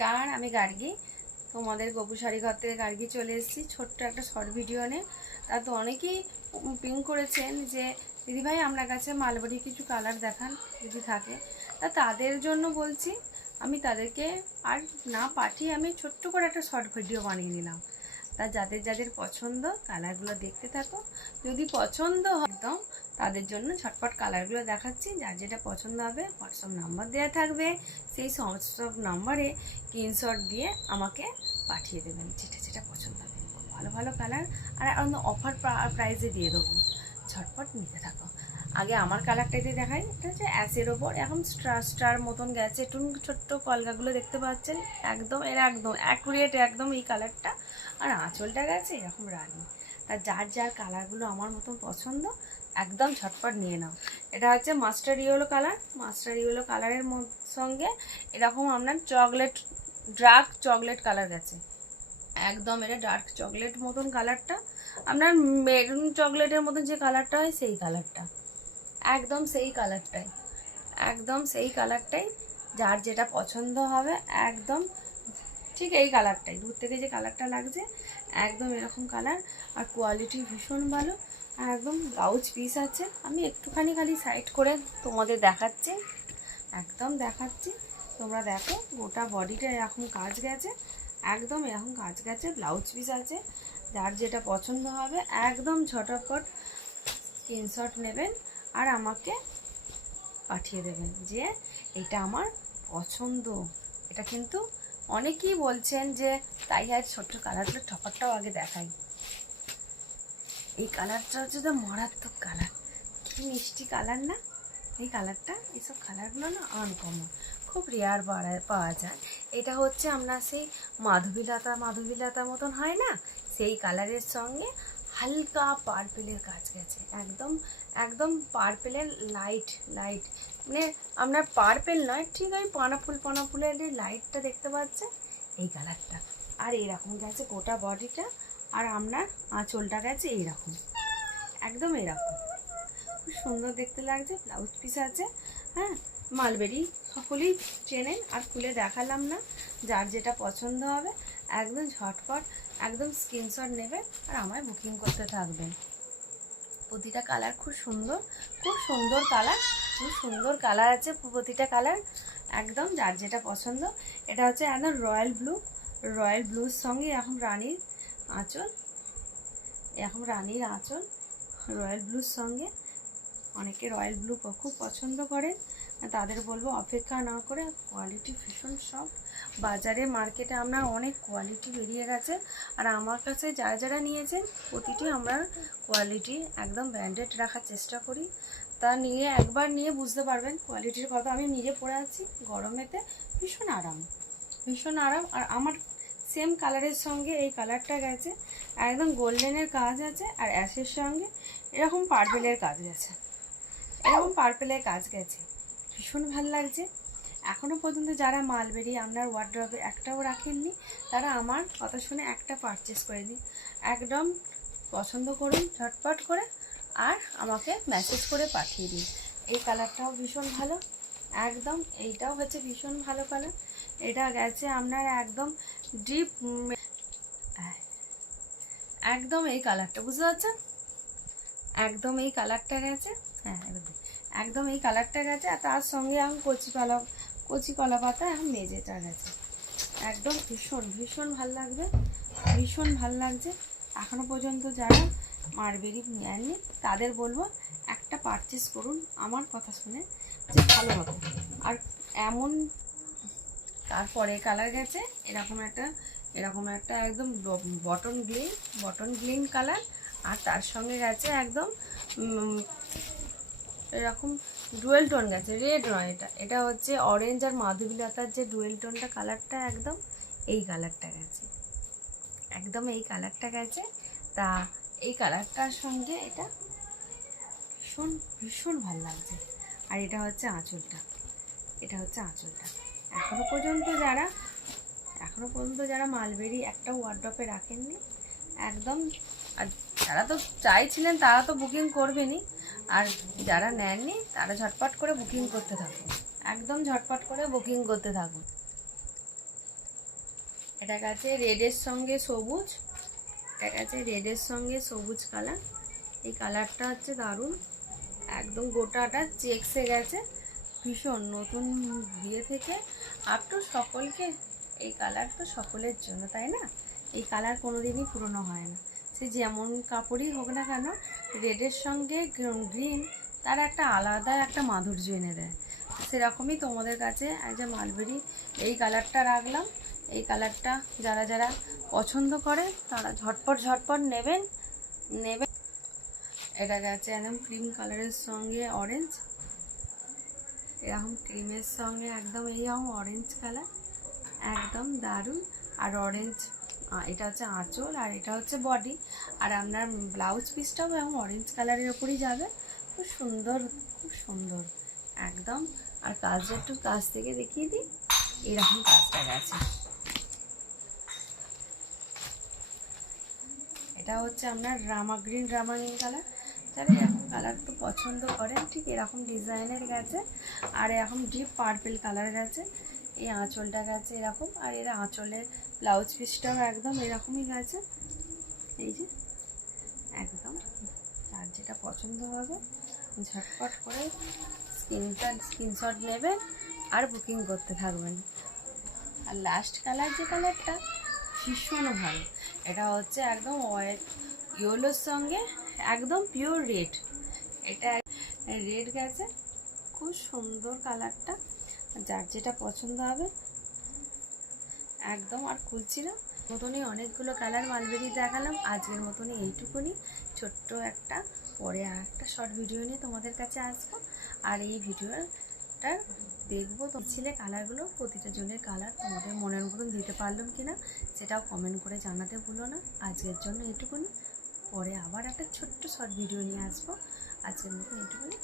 নমস্কার, আমি গার্গী। তোমাদের গোপু শাড়ি ঘর থেকে গার্গী চলে এসেছি ছোট্ট একটা শর্ট ভিডিও নিয়ে। তা তো অনেকেই পিং করেছেন যে দিদিভাই আপনার কাছে মালবাড়ি কিছু কালার দেখান যদি থাকে। তা তাদের জন্য বলছি, আমি তাদেরকে আর না পাঠিয়ে আমি ছোট্ট করে একটা শর্ট ভিডিও বানিয়ে নিলাম। তা যাদের যাদের পছন্দ কালারগুলো দেখতে থাকো, যদি পছন্দ হয় একদম তাদের জন্য ঝটপট কালারগুলো দেখাচ্ছি। যার যেটা পছন্দ হবে হোয়াটসঅ্যাপ নাম্বার দেওয়া থাকবে, সেই হোয়াটসঅ্যাপ নাম্বারে স্ক্রিনশট দিয়ে আমাকে পাঠিয়ে দেবেন যেটা যেটা পছন্দ হবে। ভালো ভালো কালার আর অফার প্রাইসে দিয়ে দেবো, ঝটপট নিতে থাকো। আগে আমার কালারটাতে দেখাই। এটা হচ্ছে অ্যাশের ওপর এখন স্টার স্টার মতন গেছে, একটু ছোট্ট কলকাগুলো দেখতে পাচ্ছেন, একদম একদম অ্যাকুরেট একদম এই কালারটা। আর আঁচলটা গেছে এরকম রানী। তার যার যার কালারগুলো আমার মতন পছন্দ একদম ঝটপট নিয়ে নাও। এটা হচ্ছে mustard yellow colour. Mustard yellow কালারের সঙ্গে এরকম আপনার ডার্ক চকলেট কালার গেছে, একদম এটা ডার্ক চকলেট মতন কালারটা, আপনার মেরুন চকলেটের মতন যে কালারটা হয় সেই কালারটা, একদম সেই কালারটাই, একদম সেই কালারটাই। যার যেটা পছন্দ হবে একদম ঠিক এই কালারটাই, দূর থেকে যে কালারটা লাগছে একদম এরকম কালার। আর কোয়ালিটি ভীষণ ভালো। আর একদম ব্লাউজ পিস আছে, আমি একটুখানি খালি সাইড করে তোমাদের দেখাচ্ছি, একদম দেখাচ্ছি। তোমরা দেখো গোটা বডিটা এরকম কাজ গেছে, একদম এরকম কাজ গেছে, ব্লাউজ পিস আছে। যার যেটা পছন্দ হবে একদম ঝটপট স্ক্রিনশট নেবেন আর আমাকে পাঠিয়ে দেবেন যে এটা আমার পছন্দ। এটা কিন্তু অনেকেই বলছেন যে তাই আর ছোট্ট কালারগুলো টপারটাও আগে দেখাই। এই কালারটা হচ্ছে তো মারাত্মক কালার, কি মিষ্টি কালার না এই কালারটা। এইসব কালারগুলো না আনকমন, খুব রেয়ার পাওয়া যায়। এটা হচ্ছে আমরা সেই মাধবীলতা মতন হয় না, সেই কালারের সঙ্গে হালকা পার্পেলের কাজ গেছে, একদম একদম পার্পেলের লাইট লাইট, মানে আপনার পার্পেল নয়, ঠিক ওই পানাফুলের লাইটটা দেখতে পাচ্ছেন এই কালারটা। আর এইরকম গেছে গোটা বডিটা, আর আপনার আঁচলটা গেছে এইরকম, একদম এরকম খুব সুন্দর দেখতে লাগছে। ব্লাউজ পিস আছে, হ্যাঁ মালবেরি সকলেই চেনেন আর খুলে দেখালাম না। যার যেটা পছন্দ হবে একদম ঝটপট একদম স্ক্রিনশট নেবেন আর আমায় বুকিং করতে থাকবেন। প্রতিটা কালার খুব সুন্দর, খুব সুন্দর কালার, খুব সুন্দর কালার আছে প্রতিটা কালার, একদম যার যেটা পছন্দ। এটা হচ্ছে একদম রয়্যাল ব্লুর সঙ্গে এখন রানীর আঁচল, এখন রানীর আঁচল রয়্যাল ব্লুর সঙ্গে। অনেকে রয়্যাল ব্লু খুব পছন্দ করেন, তাদের বলবো অপেক্ষা না করে, কোয়ালিটি ভীষণ সফট। বাজারে মার্কেটে আপনার অনেক কোয়ালিটি বেরিয়ে গেছে, আর আমার কাছে যারা যারা নিয়েছেন প্রতিটি আমরা কোয়ালিটি একদম ব্র্যান্ডেড রাখার চেষ্টা করি। তা নিয়ে একবার নিয়ে বুঝতে পারবেন কোয়ালিটির কথা। আমি নিজে পরে আছি গরমেতে, ভীষণ আরাম, ভীষণ আরাম। আর আমার সেম কালারের সঙ্গে এই কালারটা গেছে, একদম গোল্ডেনের কাজ আছে, আর অ্যাশের সঙ্গে এরকম পার্পেলের কাজ গেছে, এরকম পার্পেলের কাজ গেছে, ভীষণ ভালো লাগছে। এখনও পর্যন্ত যারা মালবেরি আপনার ওয়ার্ড্রবে একটাও রাখেননি, তারা আমার কথা শুনে একটা পারচেস করে নিন, একদম পছন্দ করুন ঝটপট করে আর আমাকে মেসেজ করে পাঠিয়ে দিন। এই কালারটাও ভীষণ ভালো, একদম এইটাও হচ্ছে ভীষণ ভালো কালার। এটা গেছে আপনার একদম ডিপ, একদম এই কালারটা বুঝতে পারছেন, একদম এই কালারটা গেছে, হ্যাঁ একদম এই কালারটা গেছে। আর তার সঙ্গে এখন কচি কলা পাতা এখন মেজেটা গেছে, একদম ভীষণ ভীষণ ভাল লাগবে, ভীষণ ভাল লাগছে। এখনও পর্যন্ত যারা মালবেরি নেননি তাদের বলবো একটা পারচেস করুন আমার কথা শুনে, যে ভালো হবে। আর এমন তারপরে কালার গেছে এরকম একটা একদম বটন গ্রিন কালার, আর তার সঙ্গে গেছে একদম এরকম ডুয়েল টোন গেছে, রেড নয়, এটা হচ্ছে অরেঞ্জ আর মাধবীলতার যে ডুয়েল টোনটা কালারটা, একদম এই কালারটা গেছে, একদম এই কালারটা গেছে। তা এই কালারটার সঙ্গে এটা ভীষণ ভীষণ ভালো লাগছে। আর এটা হচ্ছে আঁচলটা, এটা হচ্ছে আঁচলটা। এখনও পর্যন্ত যারা মালবেরি একটা ওয়ার্ড্রপে রাখেননি একদম, আর যারা তো চাইছিলেন তারা তো বুকিং করবেনই, আর যারা নেননি তারা ঝটপট করে বুকিং করতে থাকুন, একদম ঝটপট করে বুকিং করতে থাকুন। এটা গেছে রেডের সঙ্গে সবুজ, এটা গেছে রেডের সঙ্গে সবুজ কালার। এই কালারটা হচ্ছে দারুণ, একদম গোটাটা চেকসে গেছে, ভীষণ নতুন বিয়ে থেকে আপ টু সকলকে এই কালার তো সকলের জন্য, তাই না? এই কালার কোনোদিনই পুরনো হয় না, সে যেমন কাপড়ই হোক না কেন। রেডের সঙ্গে গ্রিন তার একটা আলাদা একটা মাধুর্য এনে দেয়। সেরকমই তোমাদের কাছে যে মালবেরি এই কালারটা রাখলাম। এই কালারটা যারা যারা পছন্দ করে তারা ঝটপট নেবেন। এটা গেছে একদম ক্রিম কালারের সঙ্গে অরেঞ্জ, এরকম ক্রিমের সঙ্গে একদম এইরকম অরেঞ্জ কালার, একদম দারুণ। আর অরেঞ্জ এটা হচ্ছে আঁচল আর এটা হচ্ছে বডি, আর আপনার ব্লাউজ পিসটাও এরকম অরেঞ্জ কালারের ওপরই যাবে। খুব সুন্দর, খুব সুন্দর একদম। আর কাজটা একটু কাছ থেকে দেখিয়ে দিই, এরকম কাজটা গেছে। এটা হচ্ছে আপনার রামা গ্রিন কালার, যারা এরকম কালার তো পছন্দ করেন ঠিক এরকম ডিজাইনের গেছে। আর এরকম ডিপ পার্পল কালার গেছে। এই আঁচলটা গেছে এরকম, আর এর আঁচলের ব্লাউজ পিসটাও একদম এরকমই গেছে। এই যে একদম, আর যেটা পছন্দ হবে ঝটপট করে স্ক্রিনশট নেবেন আর বুকিং করতে থাকবেন। আর লাস্ট কালার যে কালারটা ভীষণ ভালো, এটা হচ্ছে একদম ইয়েলোর সঙ্গে একদম পিওর রেড, এটা রেড গেছে, খুব সুন্দর কালারটা। যার যেটা পছন্দ হবে একদম। আর খুলছি না, মতনই অনেকগুলো কালার মালবেরি দেখালাম, আজকের মতনই এইটুকুনি ছোট্ট একটা। পরে আর একটা শর্ট ভিডিও নিয়ে তোমাদের কাছে আসবো, আর এই ভিডিওটা দেখবো তো ছিলে কালারগুলো, প্রতিটা জনের কালার তোমাদের মনের মতন দিতে পারলাম কিনা সেটাও কমেন্ট করে জানাতে ভুলো না। আজকের জন্য এইটুকুনি, পরে আবার একটা ছোট্ট শর্ট ভিডিও নিয়ে আসবো। আজকের মতন এইটুকুনি।